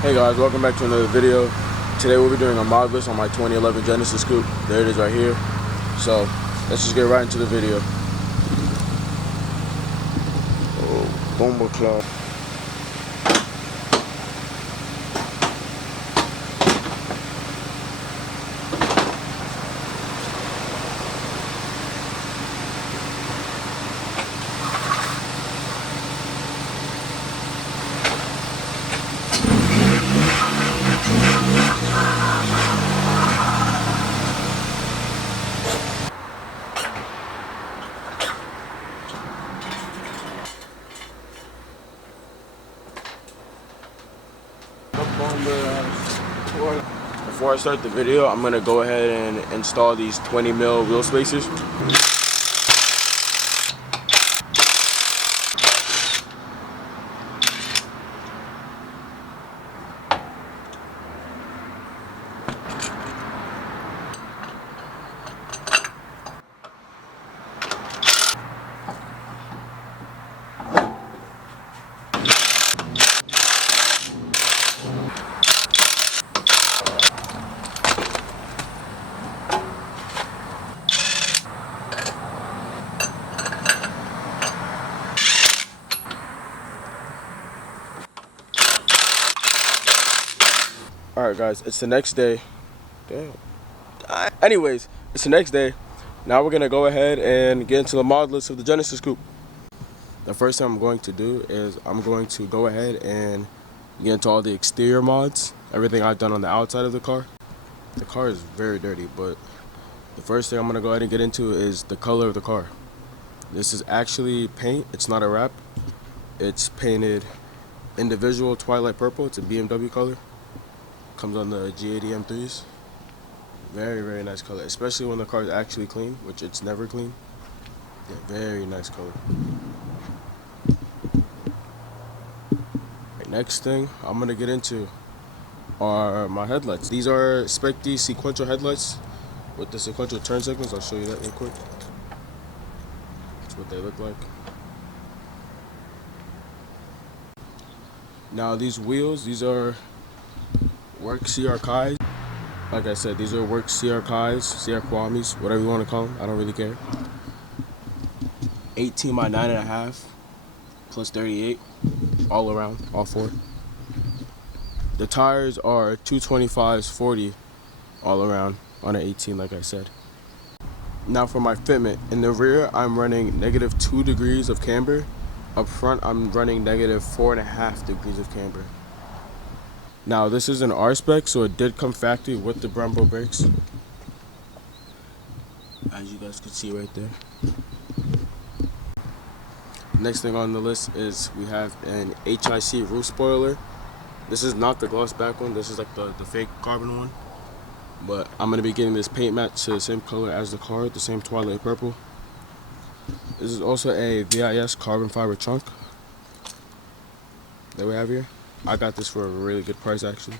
Hey guys, welcome back to another video. Today we'll be doing a mod list on my 2011 Genesis Coupe. There it is right here. So let's just get right into the video. Oh, bomba clock. Before I start the video, I'm gonna go ahead and install these 20mm wheel spacers. Alright guys, it's the next day. Damn. Anyways, it's the next day. Now we're gonna go ahead and get into the mod list of the Genesis Coupe. The first thing I'm going to do is I'm going to go ahead and get into all the exterior mods. Everything I've done on the outside of the car. The car is very dirty, but the first thing I'm gonna go ahead and get into is the color of the car. This is actually paint, it's not a wrap. It's painted individual twilight purple. It's a BMW color. Comes on the G80 M3s. Very, very nice color, especially when the car is actually clean, which it's never clean. Yeah, very nice color. Right, next thing I'm gonna get into are my headlights. These are SPEC sequential headlights with the sequential turn signals. I'll show you that real quick. That's what they look like. Now these wheels, these are work CR Kais. Like I said, these are work CR Kais, CR Kwamis, whatever you want to call them. I don't really care. 18 by 9.5 plus 38, all around, all four. The tires are 225s 40 all around on an 18, like I said. Now for my fitment, in the rear I'm running -2 degrees of camber. Up front I'm running -4.5 degrees of camber. Now this is an R-Spec, so it did come factory with the Brembo brakes, as you guys can see right there. Next thing on the list is we have an HIC roof spoiler. This is not the gloss back one, this is like the fake carbon one. But I'm going to be getting this paint match to the same color as the car, the same twilight purple. This is also a VIS carbon fiber trunk that we have here. I got this for a really good price actually.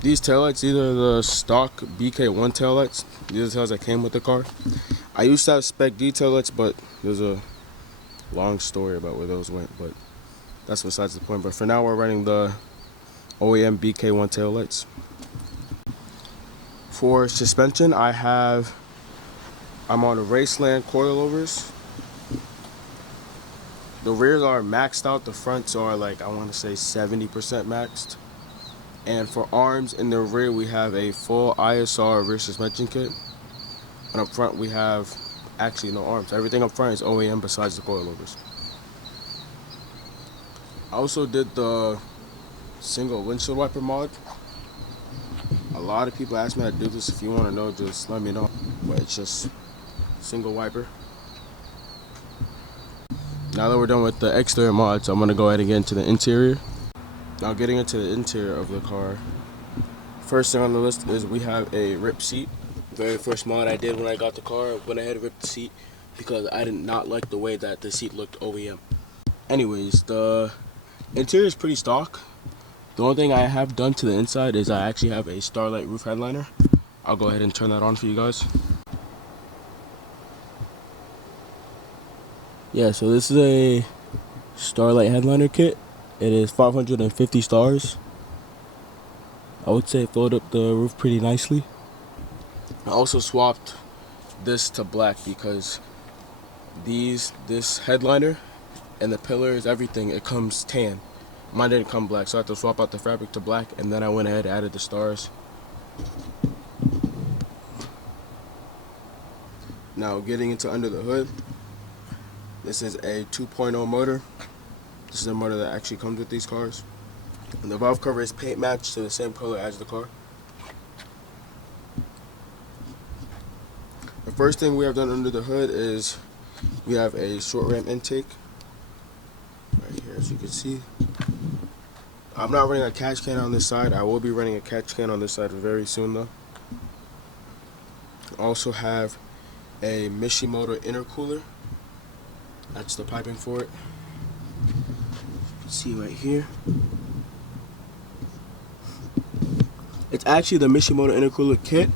These taillights, these are the stock BK1 taillights. These are the tails that came with the car. I used to have SPEC D taillights, but there's a long story about where those went, but that's besides the point. But for now we're running the OEM BK1 taillights. For suspension, I'm on a Raceland coilovers. The rears are maxed out, the fronts are like, I want to say 70% maxed. And for arms in the rear, we have a full ISR rear suspension kit. And up front, we have actually no arms. Everything up front is OEM besides the coilovers. I also did the single windshield wiper mod. A lot of people ask me how to do this. If you want to know, just let me know. But it's just single wiper. Now that we're done with the exterior mods, I'm going to go ahead and get into the interior. Now getting into the interior of the car, first thing on the list is we have a ripped seat. Very first mod I did when I got the car, I went ahead and ripped the seat because I did not like the way that the seat looked OEM. Anyways, the interior is pretty stock. The only thing I have done to the inside is I actually have a Starlight roof headliner. I'll go ahead and turn that on for you guys. Yeah, so this is a Starlight headliner kit. It is 550 stars. I would say it filled up the roof pretty nicely. I also swapped this to black because this headliner and the pillars, everything, it comes tan. Mine didn't come black, so I had to swap out the fabric to black, and then I went ahead and added the stars. Now getting into under the hood, this is a 2.0 motor. This is a motor that actually comes with these cars. And the valve cover is paint matched to the same color as the car. The first thing we have done under the hood is we have a short ram intake right here, as you can see. I'm not running a catch can on this side. I will be running a catch can on this side very soon though. I also have a Mishimoto intercooler. That's the piping for it. You can see right here. It's actually the Mishimoto intercooler kit,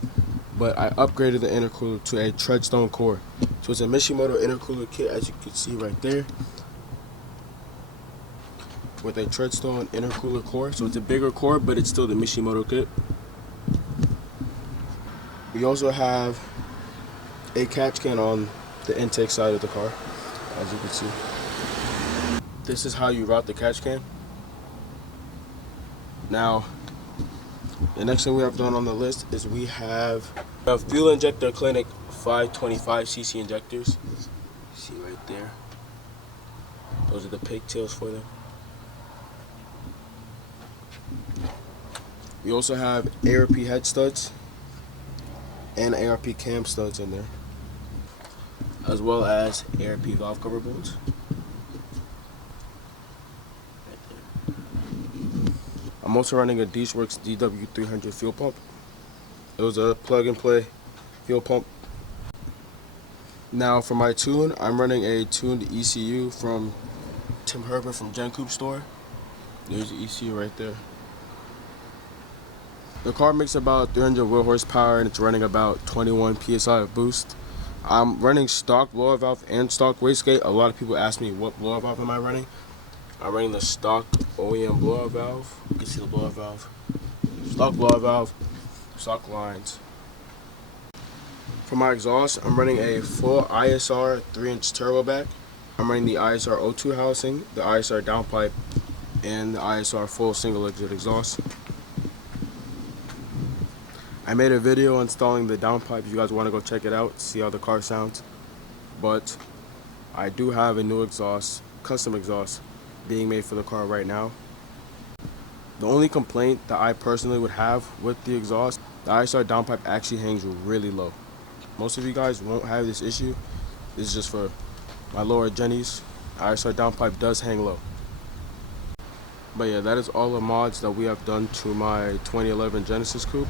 but I upgraded the intercooler to a treadstone core. So it's a Mishimoto intercooler kit, as you can see right there, with a treadstone intercooler core. So it's a bigger core, but it's still the Mishimoto kit. We also have a catch can on the intake side of the car, as you can see. This is how you route the catch can. Now, the next thing we have done on the list is we have fuel injector clinic 525cc injectors. See right there. Those are the pigtails for them. We also have ARP head studs and ARP cam studs in there, as well as ARP valve cover bolts. I'm also running a Deesworks DW300 fuel pump. It was a plug and play fuel pump. Now for my tune, I'm running a tuned ECU from Tim Herbert from Ganesis Coupe store. There's the ECU right there. The car makes about 300 wheel horsepower and it's running about 21 psi of boost. I'm running stock blower valve and stock wastegate. A lot of people ask me what blower valve am I running. I'm running the stock OEM blower valve. You can see the blower valve. Stock blower valve, stock lines. For my exhaust, I'm running a full ISR 3-inch turbo back. I'm running the ISR O2 housing, the ISR downpipe, and the ISR full single exit exhaust. I made a video installing the downpipe if you guys want to go check it out, see how the car sounds. But I do have a new exhaust, custom exhaust, being made for the car right now. The only complaint that I personally would have with the exhaust, the ISR downpipe actually hangs really low. Most of you guys won't have this issue. This is just for my lower Jennies. ISR downpipe does hang low. But yeah, that is all the mods that we have done to my 2011 Ganesis Coupe.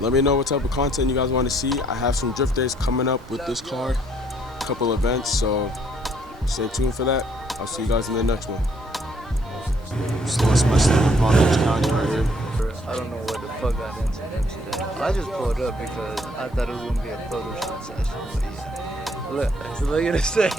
Let me know what type of content you guys want to see. I have some drift days coming up with this car, a couple events, so stay tuned for that. I'll see you guys in the next one. Slowest Mustang in Palm Beach County right here. I don't know what the fuck got into him today. I just pulled up because I thought it was gonna be a photo shoot session. But yeah. Look at this thing.